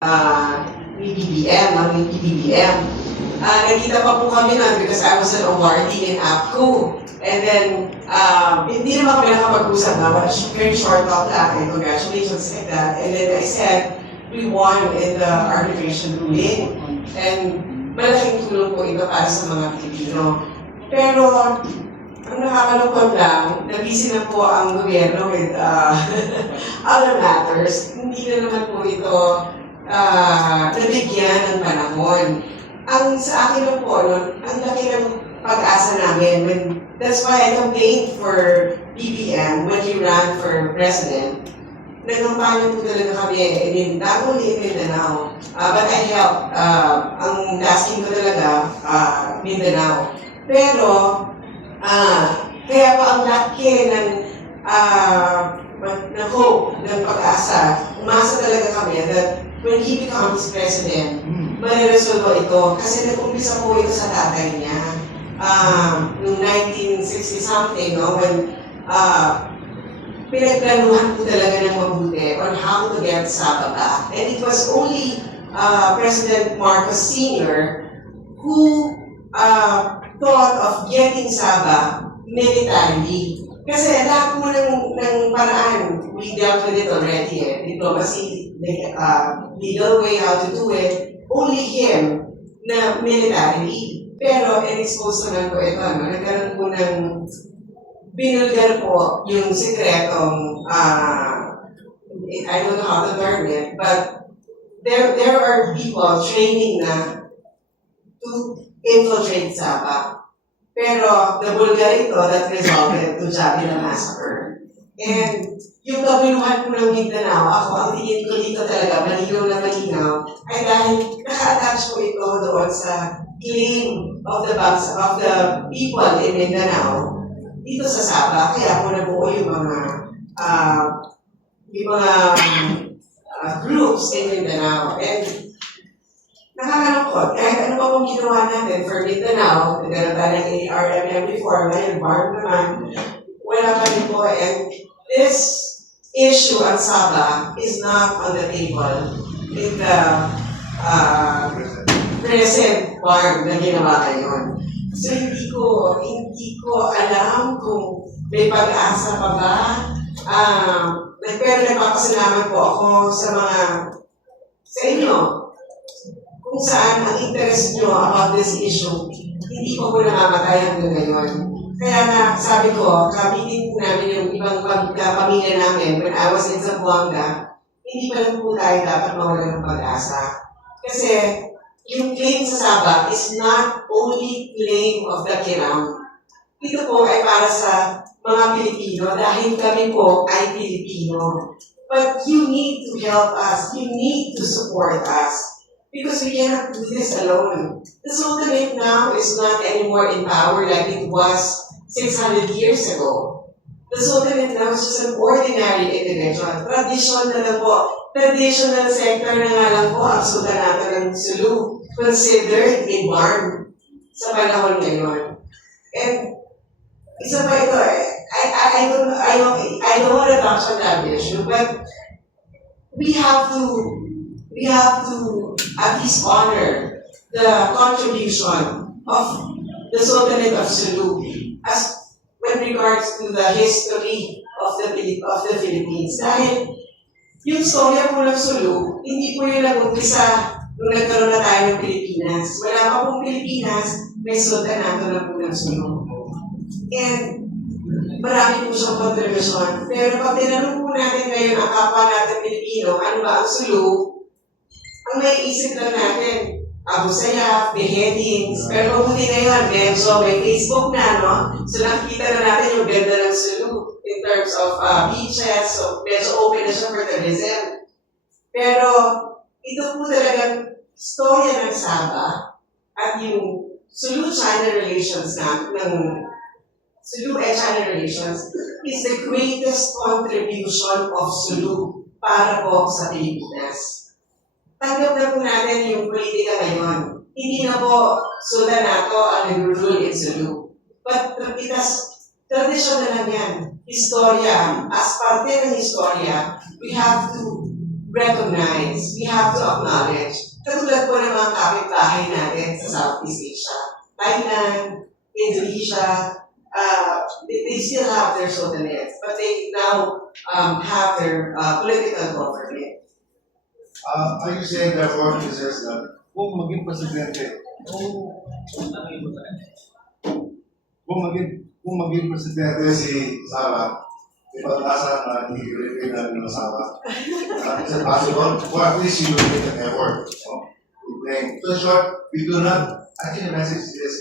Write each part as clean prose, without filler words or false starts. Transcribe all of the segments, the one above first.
ni BBM, ng PBBM. Nagkita pa po kami nun because I was an awardee in APCO. And then, hindi naman kami nakapag-usap na, but very short talk lang, and congratulations like that. And then I said, we won in the arbitration ruling. And malaking tulong po ito para sa mga Pilipino. Pero, ang nakakalungkot lang, nabisi na po ang gobyerno with other matters. Hindi na naman po ito nabigyan ng panahon. Ang sa akin lang po, ang laki ng pag-asa namin. That's why I campaigned for BBM when he ran for president. Nagkampanya po talaga kami, not only in Mindanao, but I helped. Ang tasking ko talaga, Mindanao. Pero, kaya pa ang laki ng hope, ng pag-asa. Umasa talaga kami that when he becomes president, mariresolvo ito. Kasi nag-umpisa po ito sa tatay niya. Noong 1960-something, no, when pinagplanuhan po talaga ng mabuti on how to get Sabah back. And it was only President Marcos Sr. who thought of getting Sabah militarily. Kasi lahat po ng paraan, we dealt with it already, diplomacy, legal way how to do it, only him na militarily. Pero in-expose naman po ito, nagkaroon po ng binulgar po yung sekretong, I don't know how to term it, but there are people training na to infiltrate Sabah. Pero nabulgar ito that resulted to Javila Massacre. And yung kabiluhan ko ng Mindanao, ako ang tingin ko dito talaga, malinaw na malinaw, ay dahil naka-attach ko ito doon sa claim of the people in Mindanao dito sa Sabah. Kaya ako nabuo yung mga groups in Mindanao. And nakakalungkot, kahit ano pa pong ginawa natin for Mindanao, nagkaroon tayo ng ARMM before, ngayon BARM naman, wala pa rin po. And this issue at Sabah is not on the table in the present BARM na ginawa ngayon. So hindi ko alam kung may pag-asa pa ba. Pero nagpapasalamat po ako sa inyo, kung saan ang interest nyo about this issue, hindi po namamatay hanggang ngayon. Kaya nga, sabi ko, kapitin po namin yung ibang pamilya namin when I was in Zamboanga, hindi pa lang po tayo dapat mawala ng pag-asa. Kasi yung claim sa Sabah is not only claim of the Kiram. Ito po ay para sa mga Pilipino dahil kami po ay Pilipino. But you need to help us, you need to support us. Because we cannot do this alone. The Sultanate now is not anymore in power like it was 600 years ago. The Sultanate now is just an ordinary individual. Traditional na lang po. Traditional sector na nga lang po ang Sultanato ng Sulu, considered a BARM sa panahon ngayon. And isa pa ito I don't want to touch on that issue, but we have to at least honor the contribution of the Sultanate of Sulu as with regards to the history of the Philippines. Dahil yung storya po ng Sulu, hindi po yung nag-umpisa nung nagkaroon na tayo ng Pilipinas. Wala pa pong Pilipinas, may Sultanato na po ng Sulu. And marami po siyang contribution. Pero pag tinanong po natin ngayon ang kapwa natin Pilipino, ano ba ang Sulu? Ang naiisip lang natin, Abu Sayyaf, beheadings, pero mabuti ngayon, medyo may Facebook na, no? So nakikita na natin yung ganda ng Sulu in terms of beaches, so medyo open na siya for tourism. Pero ito po talagang storya ng Sabah at yung Sulu-China relations ng Sulu and China relations is the greatest contribution of Sulu para po sa Pilipinas. Tanggap na po natin yung politika ngayon. Hindi na po Sultanato ang nag-rule in Sulu. But tradisyon na lang yan. Historia. As parte ng historia, we have to recognize, we have to acknowledge, katulad po ng mga kapitbahay natin sa Southeast Asia, Thailand, Indonesia, they still have their sultanates, but they now have their political government. Are you saying therefore, Mrs. that kung maging presidente, kung maging presidente si Sara, may pag-asa na hindi i-repeat natin ng Sara? Is it possible? Or at least you will make an effort. So in short, we do not, actually the message is,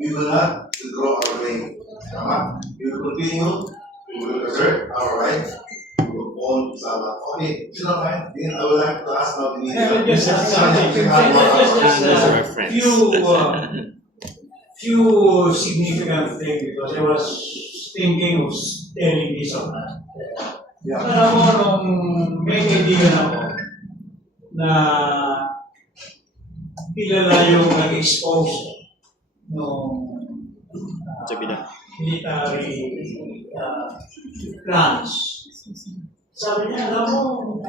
we will not withdraw our claim. We will continue, we will assert our right to own Sara. Okay, you know, then I would like to ask now the media. Just few significant things because I was thinking of telling this or that. Yeah. Alam mo, nung may kaibigan ako na kilala yung nag-expose nung military plans. Sabi niya, alam mo,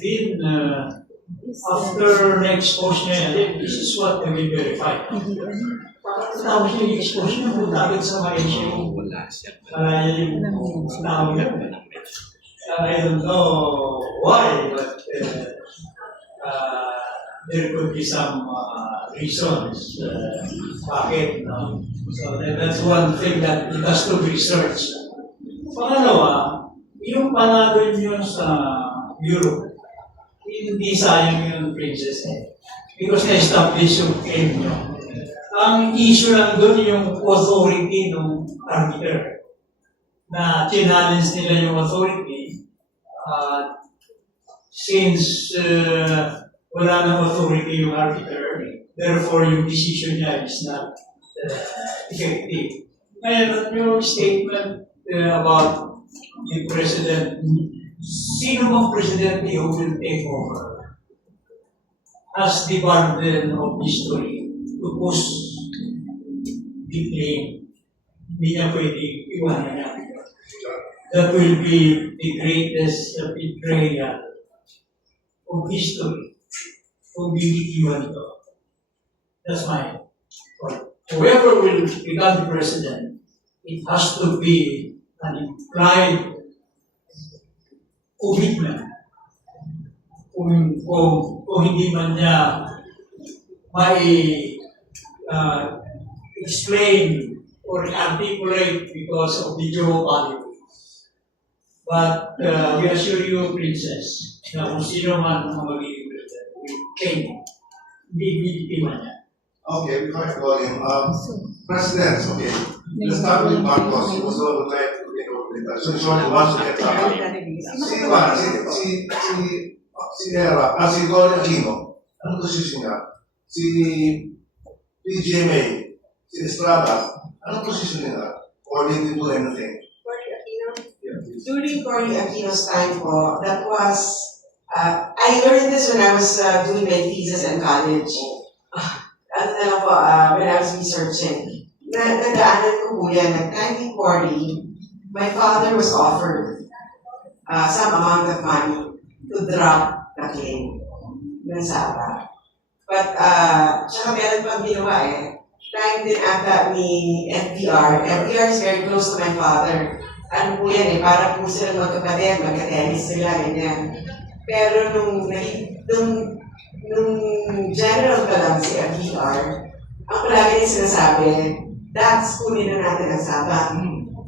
din, after na-expose niya, this is what we will verify. Tapos niya i-expose niya kung agad sa Malaysia yung tao niya. I don't know why, but there could be some reasons bakit. So that's one thing that it has to be researched. Pangalawa, yung panalo niyo sa Europe, hindi sayang yung princess because na-establish yung claim niyo. Ang issue lang doon yung authority ng arbiter na challenge nila yung authority since wala nang authority yung arbiter, therefore yung decision niya is not effective. Ngayon, yung statement about the president, sino bang presidente who will take over as the burden of history to push the claim? Hindi niya pwede iwanan niya. That will be the greatest betrayal of history kung binigiwan ito. That's my point. Whoever will become the president, it has to be an implied commitment. Kung hindi man niya may explain or articulate because of the geopolitics. But we assure you, Princess, na kung sino man ang magiging president, we can hindi man niya. Okay, before I call him, President, okay, let's start with Marcos. He was the one who tried to take over the country. So in short, he wants to get Sara. Si Hera, si Cory Aquino, anong posisyon niya? Si PGMA, si Estrada, anong posisyon nila? Or did they do anything? Cory Aquino? Yeah. During Cory Aquino's time po, that was, I learned this when I was doing my thesis in college. When I was researching. Nadaanan ko po yan, at time ni Cory, my father was offered some amount of money to drop the claim ng Sara. But, tsaka meron pang ginawa time din ata ni FDR. FDR is very close to my father. Ano po yan para po silang magkapatid, magka-tennis sila, ganyan. Pero nung general pa lang si FDR, ang palagi niya sinasabi, that's kunin na natin ang Sara.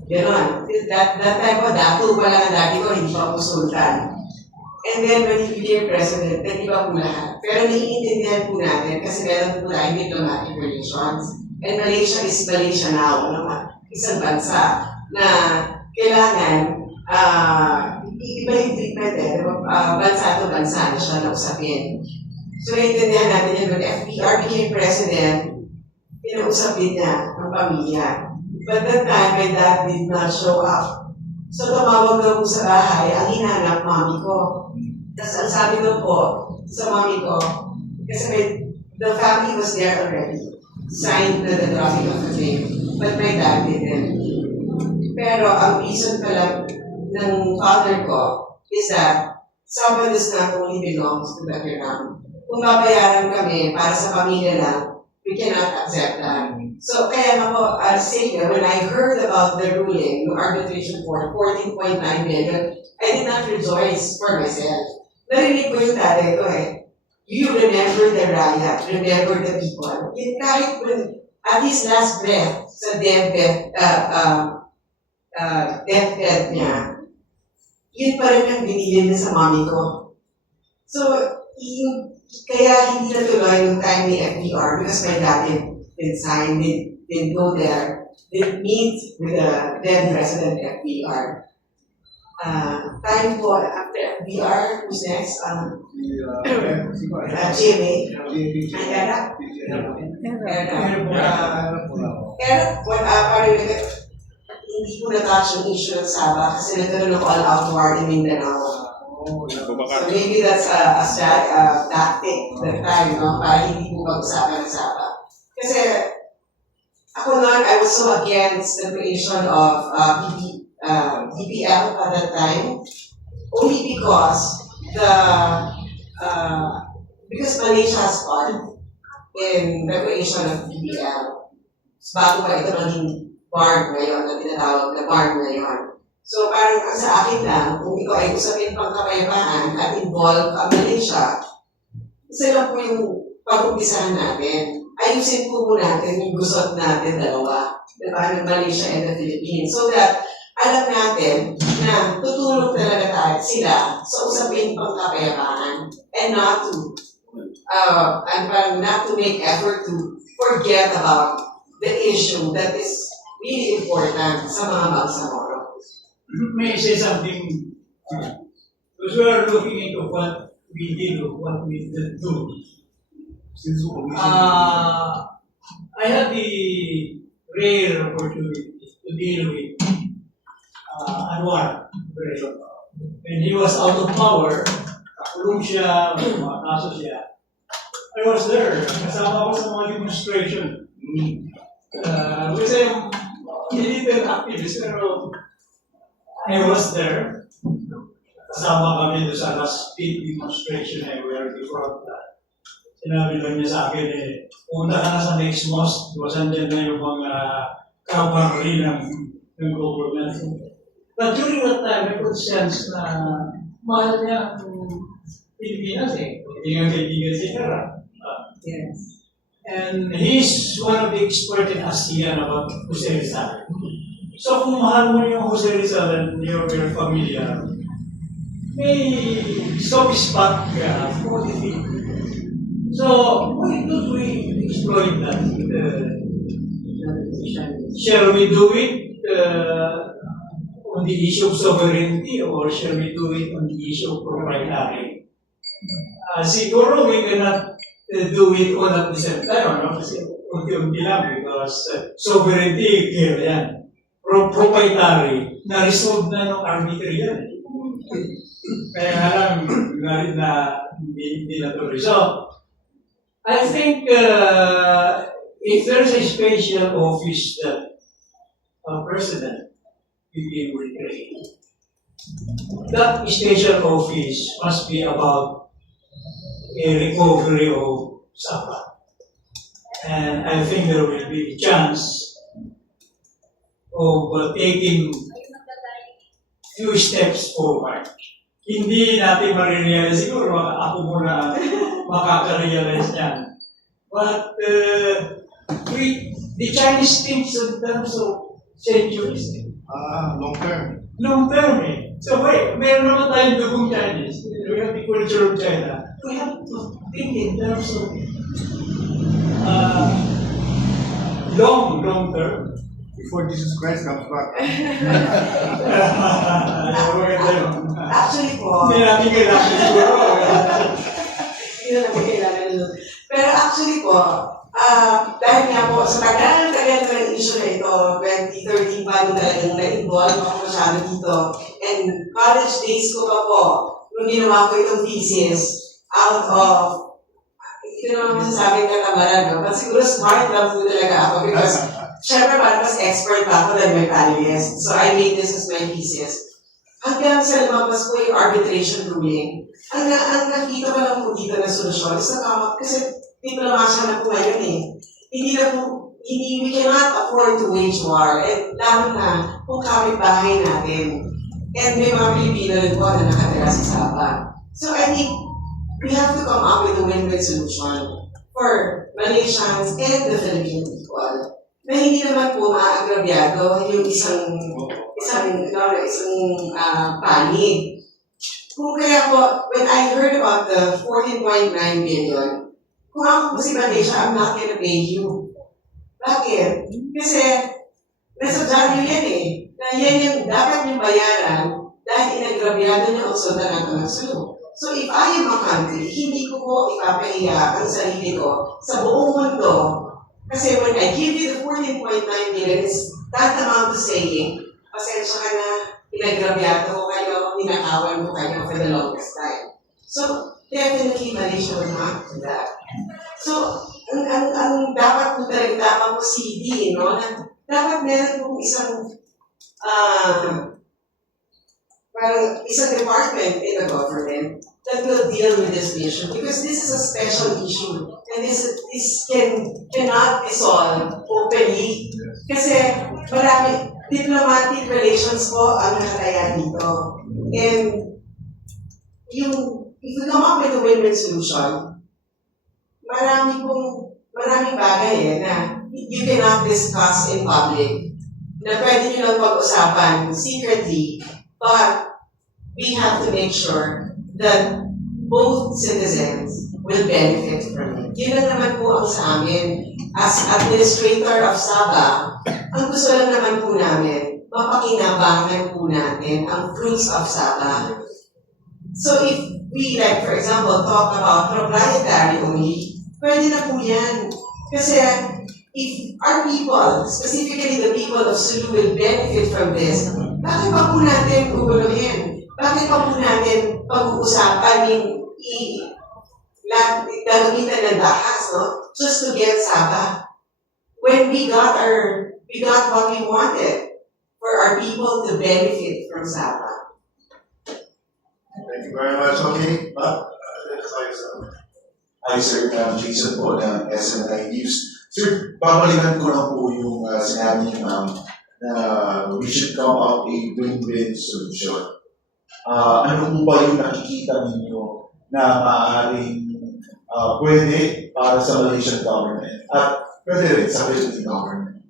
Ganon. That time po, dato pa lang ang dati ko, hindi pa po sultan. And then when he became president, nag-iba po lahat. Pero naiintindihan po natin kasi meron po tayong diplomatic relations. And Malaysia is Malaysia now. Isang bansa na kailangan iba yung treatment bansa to bansa na siya na usapin. So naiintindihan natin yun when FDR became president, pinausapin niya ang pamilya. But that time, my dad did not show up. So tumawag daw po sa bahay, ang hinanap mami ko. Tapos ang sabi daw po sa mami ko, kasi the family was there already, signed na the dropping of the claim, but my dad didn't. Pero ang reason pala ng father ko is that Saba does not only belongs to the Hiram. Kung babayaran kami para sa pamilya lang, we cannot accept that. So, kaya ako, I'll say that when I heard about the ruling, yung arbitration for 14.9 million, I did not rejoice for myself. Narinig ko yung tatay ko eh. You remember the riot, remember the people. Yun kahit when, at his last breath, sa deathbed niya, yun pa rin ang binigyan niya sa mami ko. So, kaya hindi natuloy yung time ni FDR because my dad didn't sign, didn't go there, didn't meet with the then President FDR. Time po after FDR, who's next? GMA. Ay, Era? Parang hindi ko na-touch yung issue ng Sabah kasi nagkaroon ng all-out war in Mindanao. So maybe that's a tactic that time, no? Para hindi po pag-usapan ng Sabah. Kasi ako noon, I was so against the creation of BPL at that time, only because Malaysia has part in the creation of BPL. Bago pa ito naging BARD ngayon, na tinatawag na BARD ngayon. So parang sa akin lang, kung ikaw ay usapin pang kapayapaan at involved ang Malaysia, isa lang po yung pag-umpisahan natin. Ayusin po natin yung gusot natin dalawa, diba, ng Malaysia and the Philippines. So that alam natin na tutulong talaga sila sa usapin pang kapayapaan and not to make effort to forget about the issue that is really important sa mga Bangsamoro. May I say something? Because we are looking into what we did or what we didn't do. I had the rare opportunity to deal with Anwar. When he was out of power, kakulong siya, mga kaso siya. I was there. Kasama ko sa mga demonstration. Kasi hindi din activist, pero I was there. Kasama kami doon sa last big demonstration na where before that. Sinabi lang niya sa akin pumunta ka na sa next mosque, iwasan dyan na yung mga cavalry ng government. But during that time, I could sense na mahal niya ang Pilipinas Hindi nga kaibigan si Kara. Yes. And he's one of the experts in ASEAN about Jose Rizal. So kung mahal mo yung Jose Rizal and you're very familiar, may soft spot ka for the thing. So why don't we exploit that? Shall we do it on the issue of sovereignty or shall we do it on the issue of proprietary? Siguro we cannot do it all at the same time, no? Kasi unti-unti lang because sovereignty, clear yan. Proprietary, na-resolve na ng arbitrary yan. Kaya nga lang, na hindi natuloy. So, I think if there's a special office that a president will create, that special office must be about a recovery of Sabah. And I think there will be a chance of taking few steps forward. Hindi natin marirealize, siguro ako muna makaka-realize yan. But the Chinese thinks in terms of centuries. Long term. Long term So wait, meron naman tayong dugong Chinese. We have the culture of China. We have to think in terms of long term. Before Jesus Christ comes back. Actually po, Hindi natin kailangan siguro. hindi na namin kailangan nun. Pero actually po, dahil nga po sa tagal-tagal na ng issue na ito, 2013 pa nung talagang na-involve ako masyado dito. And college days ko pa po, nung ginawa ko itong thesis, out of, hindi ko naman masasabing katamaran, no? But siguro smart lang po talaga ako because syempre parang mas expert pa ako than my panelist. So I made this as my thesis. hanggang sa lumabas po yung arbitration ruling, ang nakita ko lang po dito na solusyon is kasi diplomasya na po ngayon eh. We cannot afford to wage war, and lalo na kung kapitbahay natin. And may mga Pilipino rin po na nakatira sa Sabah. So I think we have to come up with a win-win solution for Malaysians and the Filipino people. Na hindi naman po maagrabyado yung isang panig. Kung kaya po, when I heard about the 14.9 billion, kung ako po si Malaysia, I'm not gonna pay you. Bakit? Kasi nasa dyaryo yan eh. Na yan yung dapat yung bayaran dahil inagrabyado niyo ang sultanato ng Sulu. So if I am a country, hindi ko po ipapahiya ang sarili ko sa buong mundo. Kasi when I give you the 14.9 billion, it's that amount to saying, pasensya ka na, inagrabyado ko kayo, ninakawan ko kayo for the longest time. So definitely Malaysia will not do that. So ang dapat po talaga, dapat po CD, no? Na dapat meron pong isang department in the government that will deal with this issue because this is a special issue and this cannot be solved openly kasi marami diplomatic relations po ang nakataya dito. And if we come up with a win-win solution, maraming bagay na you cannot discuss in public na pwede nyo lang pag-usapan secretly, but we have to make sure that both citizens will benefit from it. Yun lang naman po ang sa amin. As administrator of Sabah, ang gusto lang naman po namin, mapakinabangan po natin ang fruits of Sabah. So if we, like for example, talk about proprietary only, pwede na po yan. Kasi if our people, specifically the people of Sulu, will benefit from this, bakit pa po natin guguluhin? Bakit pa po natin pag-uusapan yung gagamitan ng dahas, no? Just to get Sabah. When we got what we wanted for our people to benefit from Sabah. Thank you very much. Okay, Bob? Hi sir, Jason po ng SNI News. Sir, babalikan ko lang po yung sinabi niyo ma'am na we should come up a win-win solution. Ano po ba yung nakikita ninyo na maaaring pwede para sa Malaysian government at pwede rin sa Philippine government?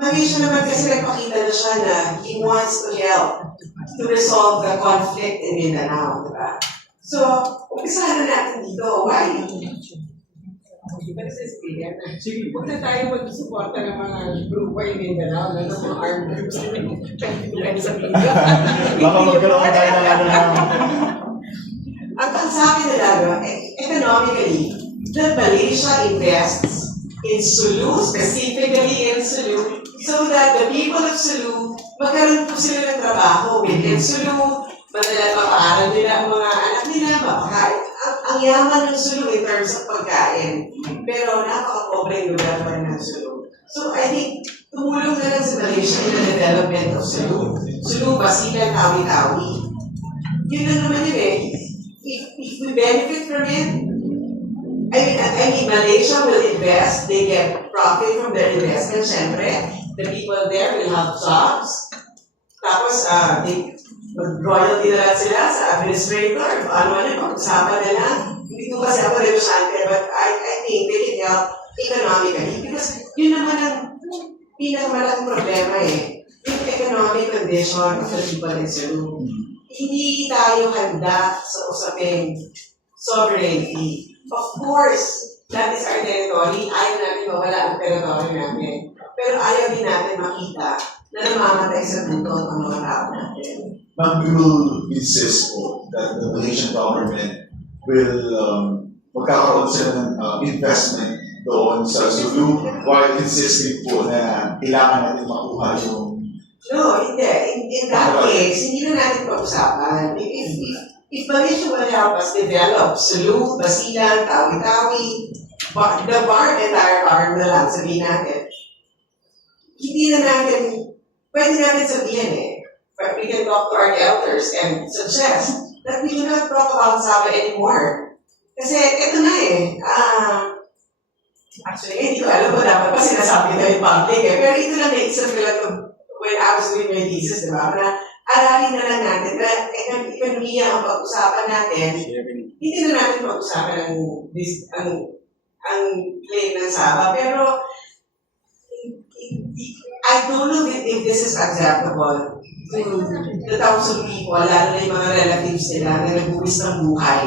Malaysia naman kasi nagpakita na siya na he wants to help to resolve the conflict in Mindanao, di ba? So, umpisahan na natin dito. Why? Di ba kasi speaker? Sige. Huwag na tayo mag-suporta ng mga grupo in Mindanao, ng mga armed groups. Pwede sa video. Baka magkaroon tayo ng ano na... Ang sa akin talaga, economically, that Malaysia invests in Sulu, specifically in Sulu, so that the people of Sulu, magkaroon po sila ng trabaho within Sulu, mapaaral nila ang mga anak nila, mapakain. Ang yaman ng Sulu in terms of pagkain, pero napaka-pobreng lugar pa rin ng Sulu. So I think, tumulong na lang sa Malaysia in the development of Sulu. Sulu, Basilan, Tawi-Tawi. Yun na naman yun eh. If we benefit from it, I mean, Malaysia will invest, they get profit from their investment, syempre. The people there will have jobs. Tapos, royalty na lang sila sa administrator. Ano man yun, pag-usapan na lang. Hindi ko kasi ako negosyante, but I think they can help economically. Because yun naman ang pinakamalaking problema eh. Yung economic condition of the people in Cebu. Hindi tayo handa sa usaping sovereignty. Of course, that is our territory. Ayaw natin mawala ang territory namin. Pero ayaw din natin makita na namamatay sa buto ang mga tao natin. Ma'am, we will insist po that the Malaysian government will magkakaroon sila ng investment doon sa Sulu while insisting po na kailangan natin makuha yung... No, hindi. In that case, hindi na natin pag-usapan. If Malaysia will help us develop Sulu, Basilan, Tawi-Tawi, the entire bar na lang sabihin natin, hindi na natin, pwede natin sabihin eh, but we can talk to our elders and suggest that we do not talk about Saba anymore. Kasi ito na actually, hindi ko alam kung dapat ba sinasabi na in public pero ito lang naisip ko lang when I was doing my thesis, di ba? Na aralin na lang natin na ekonomiya ang pag-usapan natin, hindi na natin pag-usapan ang claim ng Saba, pero I don't know if this is acceptable to the thousands of people, lalo na yung mga relatives nila na nagbuwis ng buhay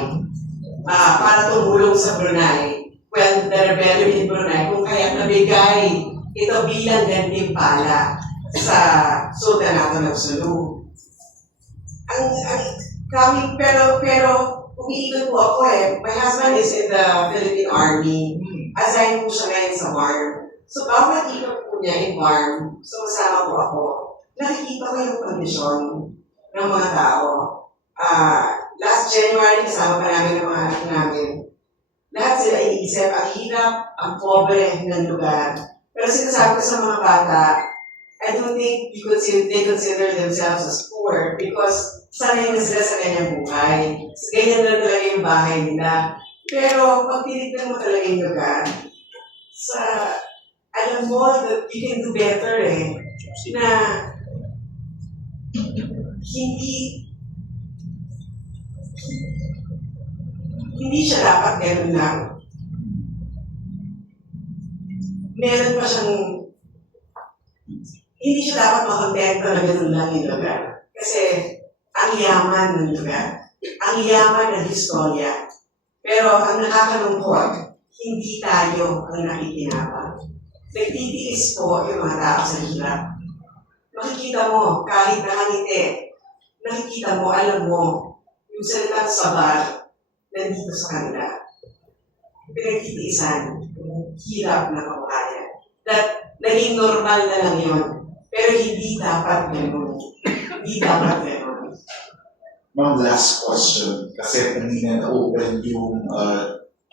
para tumulong sa Brunei. Well, the rebellion in Brunei, kung kaya nabigay ito bilang gantimpala sa Sultanato ng Sulu. Pero umiikot po ako My husband is in the Philippine Army. Assign po siya ngayon sa BARM. So, bawat ikot po niya in BARM, so kasama po ako, nakikita ko yung kondisyon ng mga tao. Last January, kasama pa namin ng mga anak namin. Lahat sila iniisip, ang hirap, ang pobre ng lugar. Pero sinasabi ko sa mga bata, I don't think they consider themselves as poor because sanay na sila sa kanyang buhay. Ganyan na talaga yung bahay nila. Pero pag tinignan mo talaga yung lugar, alam mo that you can do better na hindi siya dapat ganun lang. Meron pa siyang hindi siya dapat makontento na ganun lang yung lugar. Kasi ang yaman ng lugar, ang yaman ng historya. Pero ang nakakalungkot, hindi tayo ang nakikinabang. Nagtitiis po yung mga tao sa hirap. Makikita mo, kahit nakangiti, nakikita mo, alam mo, yung salitang sabar, nandito sa kanila. Pinagtitiisan, yung hirap na kabuhayan. That naging normal na lang yun. Pero hindi dapat gano'n. Hindi dapat gano'n. Ma'am, last question. Kasi kanina na-open yung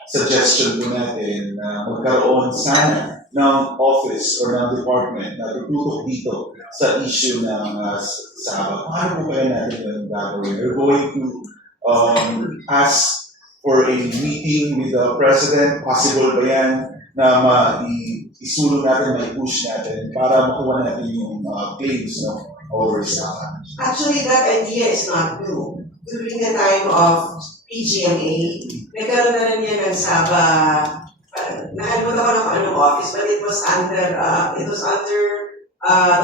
suggestion ko natin na magkaroon sana ng office or ng department na tututok dito sa issue ng Saba. Paano po kaya natin yung gagawin? We're going to ask for a meeting with the President. Possible ba yan na isulong natin, mai-push natin para makuha natin yung claims over Saba? Actually, that idea is not new. During the time of PGMA, nagkaroon na rin yan ng Saba. Nakalimutan ko na kung anong office, but it was under the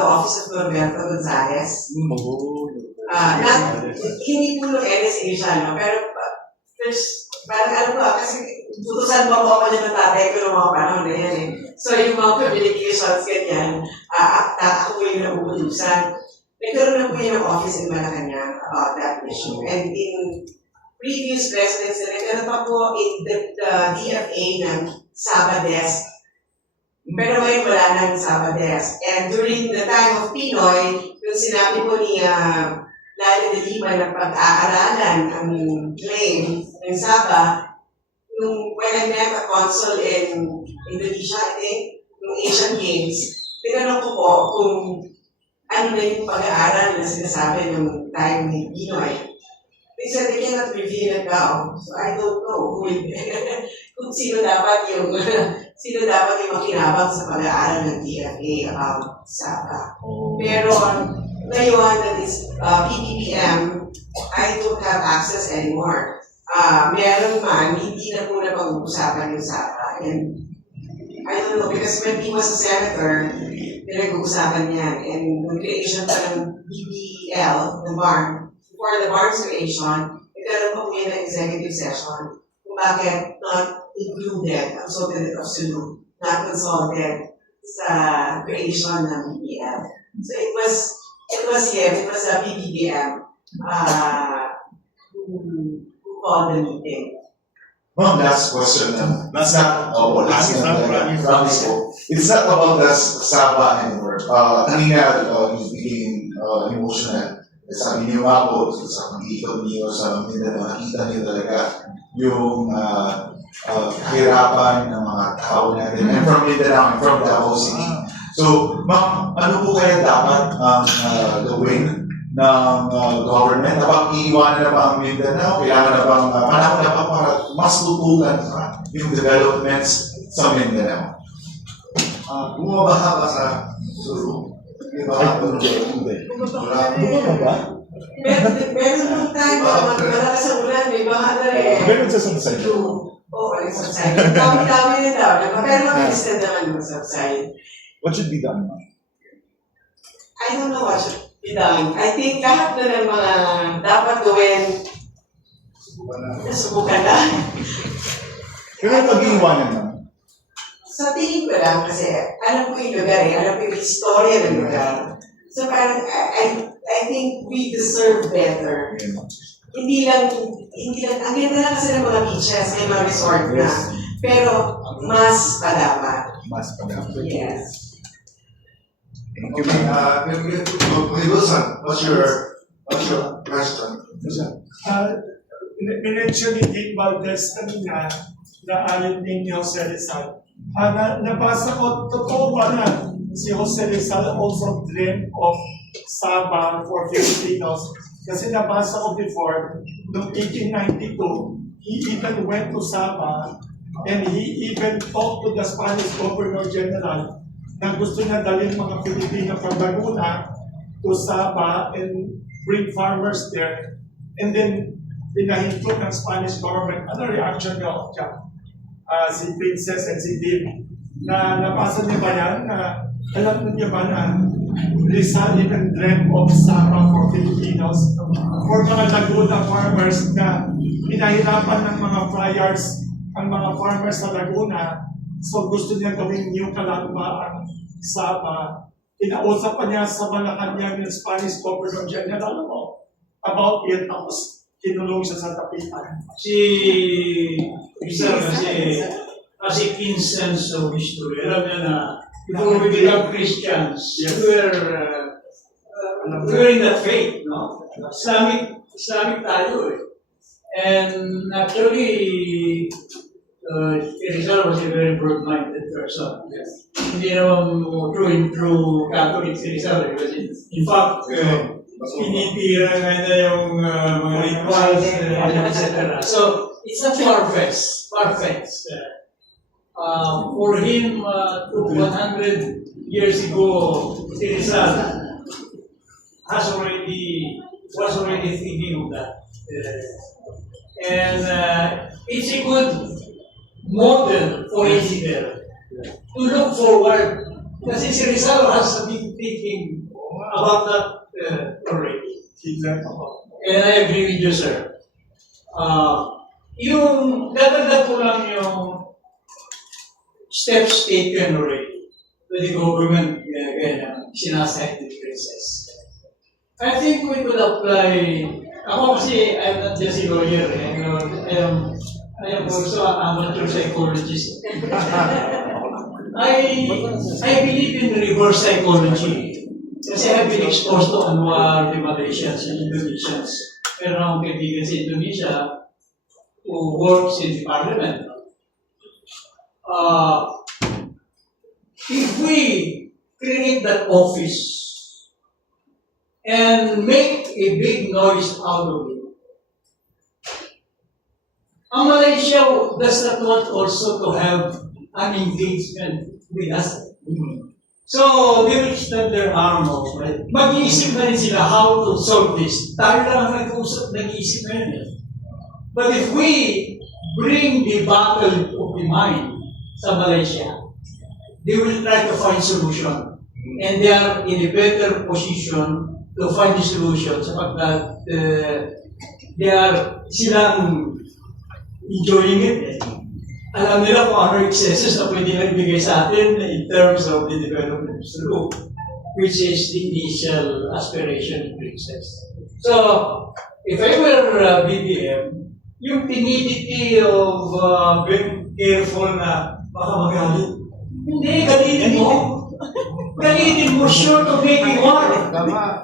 office of Norberto Gonzales. Hindi po nung NSA pero parang alam ko, kasi tutusan mo ako niya ng tatay ko ng mga panahon na yan So yung mga communications, ganyan, ako po yung nauutusan. Nagkaroon na po yun ng office in Malacanang about that issue. And in previous presidents, nagkaroon pa po in the DFA ng Saba Desk. Pero ngayon wala nang Saba Desk. And during the time of Pinoy, yung sinabi po ni Lalo de Lima na pag-aaralan ang claim ng Saba, when I met a consul in Indonesia, I think, nung Asian Games, tinanong ko po kung ano na yung pag-aaral na sinasabi ng time ni Pinoy. They said they cannot reveal it now. So I don't know kung sino dapat yung makinabang sa pag-aaral ng DFA about Saba. Pero ngayon, that is PBBM, I don't have access anymore. Meron man, hindi na po na pag-uusapan yung Saba. And I don't know, because when he was a senator, pinag-uusapan niya. And the creation pa ng BBL, the BARM, before the BARM's creation, nagkaroon po yan ng executive session kung bakit not included ang Sultanate of Sulu, not consulted sa creation ng BBL. So it was a PBBM who called the meeting. Ma'am, last question. It's not about the Saba anymore. Kanina, you became emotional. Sabi niyo nga po, sa pag-iikot niyo sa Mindanao, nakita niyo talaga yung kahirapan ng mga tao natin. I'm from Mindanao, I'm from Davao City. So, ma'am, ano po kaya dapat ang gawin ng government? Na bang iiwanan na ba ang Mindanao? Kailangan na bang panahon na ba para mas tutukan pa yung developments sa Mindanao? Bumabaha ka sa Sulu. Di ba? Wala. Meron nung time na malakas ang ulan, may baha na rin. Meron sa Sunside. True. Oo, nagsubside. Dami-dami na daw. Pero mag-extend naman mag-subside. What should be done? I don't know what should be done. I think lahat na ng mga dapat gawin, nasubukan na. Pero pag-iiwanan na. Sa tingin ko lang kasi alam ko yung lugar eh, alam ko yung historia ng lugar. So parang I think we deserve better. Hindi lang, ang ganda na kasi ng mga beaches, may mga resort na. Pero mas padapat. Mas padapat. Yes. Okay, Wilson, what's your question? Mention ni Dean Valdez kanina na ayon ni Jose Rizal. Nabasa ko, totoo ba na si Jose Rizal also dreamed of Sabah for Filipinos? Kasi nabasa ko before, noong 1892, he even went to Sabah and he even talked to the Spanish Governor General na gusto niya dalhin mga Pilipino from Laguna to Sabah and bring farmers there. And then, pinahinto ng Spanish government. Ano reaction niyo dyan? Si Princess and si Dean, na nabasa niyo ba yan? Alam niyo ba na Rizal even dreamt of Sabah for Filipinos? For mga Laguna farmers na pinahirapan ng mga friars ang mga farmers sa Laguna, so gusto niya gawing new Calamba ang Sabah. Inausap pa niya sa Malacanang yung Spanish Governor General about it, tapos kinulong siya sa tapitan. Si Rizal kasi keen sense of history. Alam niya na before we become Christians, we were in that faith, no? Islamic tayo eh. And actually, Rizal was a very broad-minded person. Hindi naman true Catholic si Rizal. Kasi in fact, pinitira nga na yung mga rituals, etc. So, it's not far-fetched. For him, 100 years ago, si Rizal was already thinking of that. And it's a good model for a leader to look forward. Kasi si Rizal has been thinking about that already. And I agree with you, sir. Yung dadagdag ko lang yung steps taken already by the government, sinasahid ni Princess. I think we could apply. Ako kasi, I'm not just a lawyer. I am also an amateur psychologist. I believe in reverse psychology. Kasi I've been exposed to Anwar, the Malaysians and Indonesians. Meron akong kaibigan sa Indonesia who works in the parliament. If we create that office and make a big noise out of it, Malaysia does not want also to have an engagement with us. So, they will extend their arm off, right? Mag-iisip na rin sila how to solve this. Tayo lang ang nag-iisip na yun. But if we bring the battle of the mind sa Malaysia, they will try to find solution. And they are in a better position to find the solution sapagkat silang enjoying it. Alam nila kung ano excesses na pwede na ibigay sa atin in terms of the development through, which is the initial aspiration of Princess. So, if I were BBM, yung timidity of being careful na baka magalit, hindi, galitin mo. Galitin mo, sure to make it war. Tama.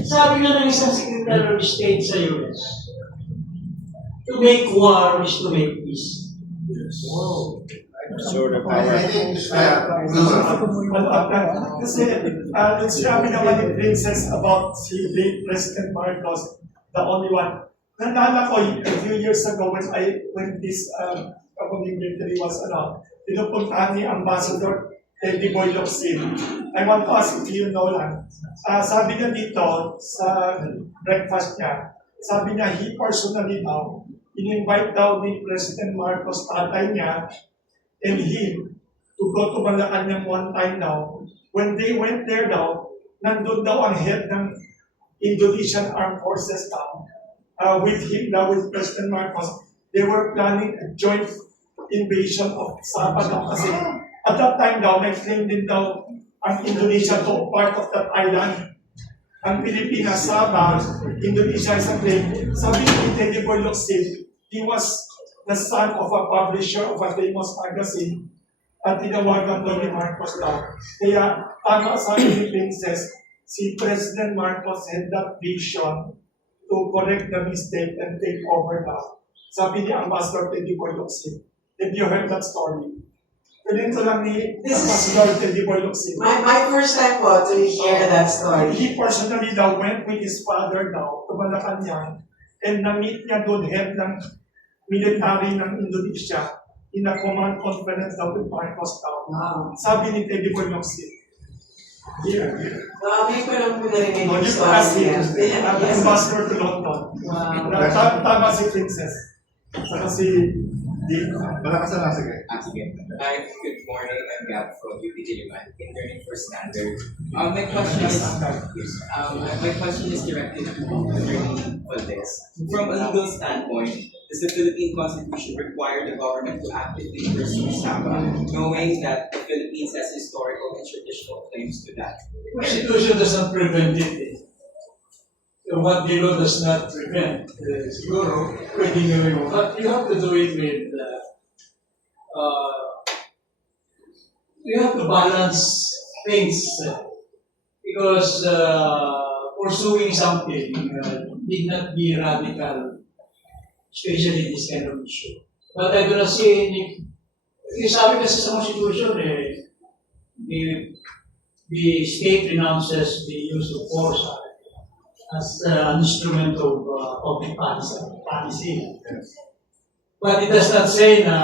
Sabi nga ng isang Secretary of State sa US, to make war is to make peace. Wow. I think, Kasi sinabi naman ni Princess about si late President Marcos, the only one. Naalala ko, a few years ago when this community was pinupuntahan ni Ambassador Teddy Boy Locsin. I want to ask if you know lang. Sabi niya dito sa breakfast niya, sabi niya he personally daw, in-invite daw ni President Marcos tatay niya and him to go to Malacanang one time daw. When they went there daw, nandun daw ang head ng Indonesian Armed Forces daw. With him daw, with President Marcos, they were planning a joint invasion of Sabah daw kasi at that time daw, nag-claim din daw ang Indonesia to part of that island. Ang Pilipinas, Sabah, Indonesia is a claim. Sabi ni Teddy Boy Locsin, he was the son of a publisher of a famous magazine at tinawagan daw ni Marcos daw. Kaya, tama sabi ni Princess, si President Marcos had that vision to correct the mistake and take over daw. Sabi ni Ambassador Teddy Boy Locsin. Have you heard that story? Ganito lang ni Ambassador Teddy Boy Locsin. My first time po to hear that story. He personally daw went with his father daw to Malacanang and na-meet niya doon head ng military ng Indonesia in a command conference daw with Marcos daw. Wow. Sabi ni Teddy Boy Locsin. Here. Ngayon ko lang po narinig yung Yung story niya. Yes. Ambassador to London. Tama si Princess. Saka si Dean. Malakas na lang, sige. Sige. Hi, good morning. I'm Gab from UP Diliman, interning for Standard. My question is directed to Attorney Valdez. From a legal standpoint, does the Philippine Constitution require the government to actively pursue Sabah, knowing that the Philippines has historical and traditional claims to that? The Constitution does not prevent it. So what the law does not prevent, siguro, pwede gawin mo. But you have to do it with, you have to balance things. Because pursuing something need not be radical, especially this kind of issue. But I do not see any, sabi kasi sa Constitution, the state renounces the use of force as an instrument of public policy. But it does not say na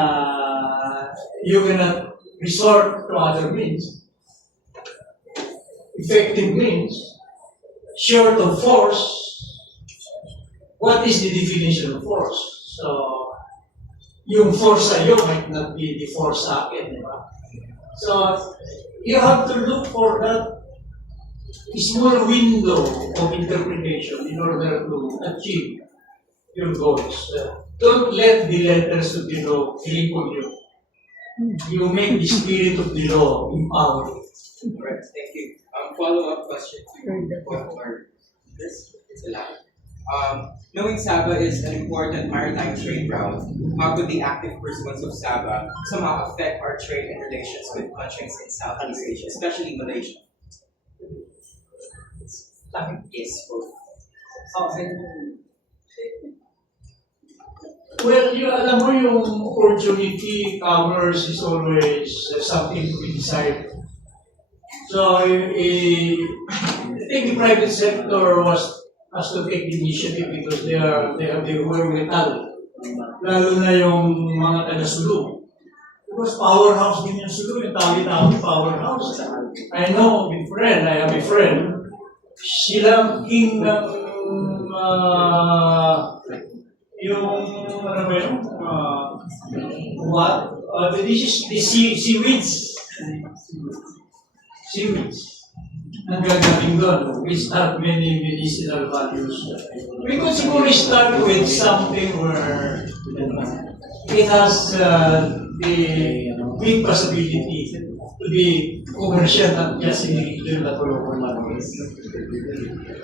you cannot resort to other means. Effective means, short of force. What is the definition of force? So, yung force sa'yo might not be the force sa akin, di ba? So, you have to look for that small window of interpretation in order to achieve your goals. Don't let the letters of the law cripple you. You make the spirit of the law empower you. Alright, thank you. Follow-up question to this is allowed. Knowing Sabah is an important maritime trade route, how could the active pursuance of Sabah somehow affect our trade and relations with countries in Southeast Asia, especially Malaysia? Yes, both. Well, alam mo yung opportunity commerce is always something to be decided. So, I think the private sector has to take the initiative because they have the wherewithal. Lalo na yung mga taga-Sulu. Because powerhouse din yung Sulu, yung tawi-tawi powerhouse. I have a friend, silang king ng this is the seaweeds. Ang gagawin doon, which have many medicinal values. We could siguro start with something where it has the big possibility to be commercial, not just in the region but all over the world.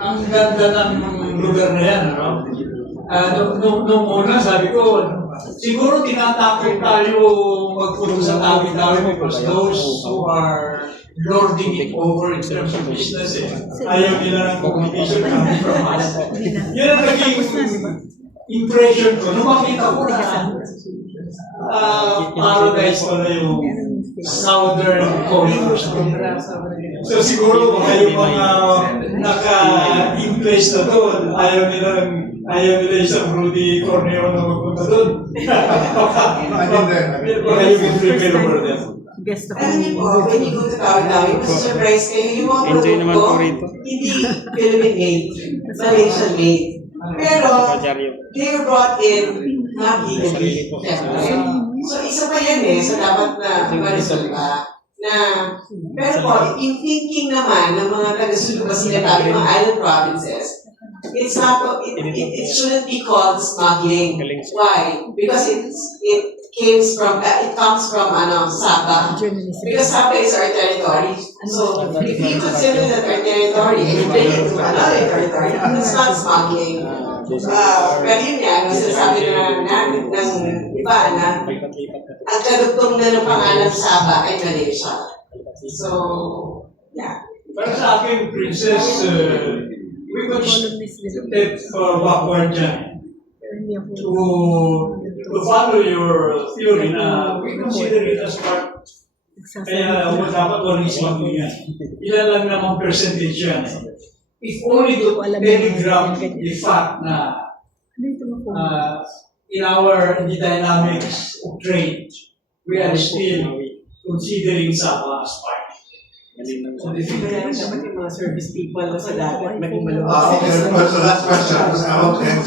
Ang ganda ng lugar na yan, ano? Nung una, sabi ko, siguro tinatakot tayo magpunta sa tawi-tawi because those who are lording it over in terms of business, ayaw nila ng competition coming from us. Yan ang naging impression ko. Nung makita ko na paradise pala yung Southern Corridor. So siguro kung kayo mga naka-in-place na doon, ayaw nila yung isang Rudy Corneo na magpunta doon. Baka you can prepare for them. Alam niyo po, when you go to Tawi-Tawi, surprise kayo, yung mga produkto, hindi Philippine made, Malaysian made. Pero, they were brought in, not legally. So, isa pa yan so dapat na ma-resulta na, pero po, yung thinking naman ng mga taga-Suluba sinasabi, mga island provinces, it's not, it shouldn't be called smuggling. Why? Because it comes from Sabah. Because Sabah is our territory. So if you consider that our territory and you bring it to another territory, it's not smuggling. Pero yun nga, sinasabi na ng iba na ang kadugtong na ng pangalan Sabah ay Malaysia. So, yeah. Para sa akin, Princess, we could step backward dyan to follow your theory na we consider it as part. Kaya dapat walang smuggling yan. Ilan lang namang percentage yan. If only to telegraph the fact na in the dynamics of trade, we are still considering Sabah as part. Kaya dapat yung mga service people sa dagat maging Okay, so last question, because I want to end.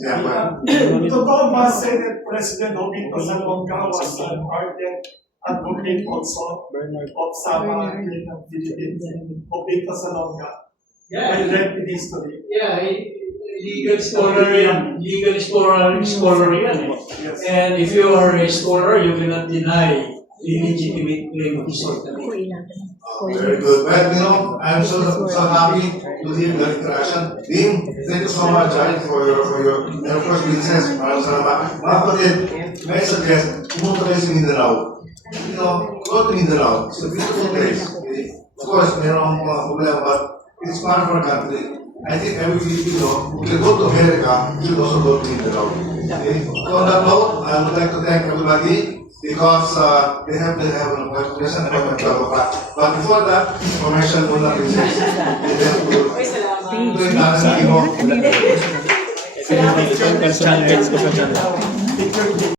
Yeah, well. Totoo ba, Senate President Jovito Salonga was an ardent advocate also of Sabah in the Philippines? Jovito Salonga. I read the history. Yeah, legal scholar yan. Legal scholar yan. Yes. And if you are a scholar, you cannot deny the legitimate claim of historical. Very good. Well, I'm so happy to hear the interaction. Dean, thank you so much, for your, and of course, Princess, maraming salamat. Mga kapatid, may suggest, pumunta kayo sa Mindanao. Go to Mindanao. It's a beautiful place. Okay? Of course, mayroong mga problema, but it's part of our country. I think every Filipino who can go to America should also go to Mindanao. Okay? So on that note, I would like to thank everybody because they have an appointment 12 o'clock. But before that, commercial muna Princess. And then we'll do it na sa imo. Salamat.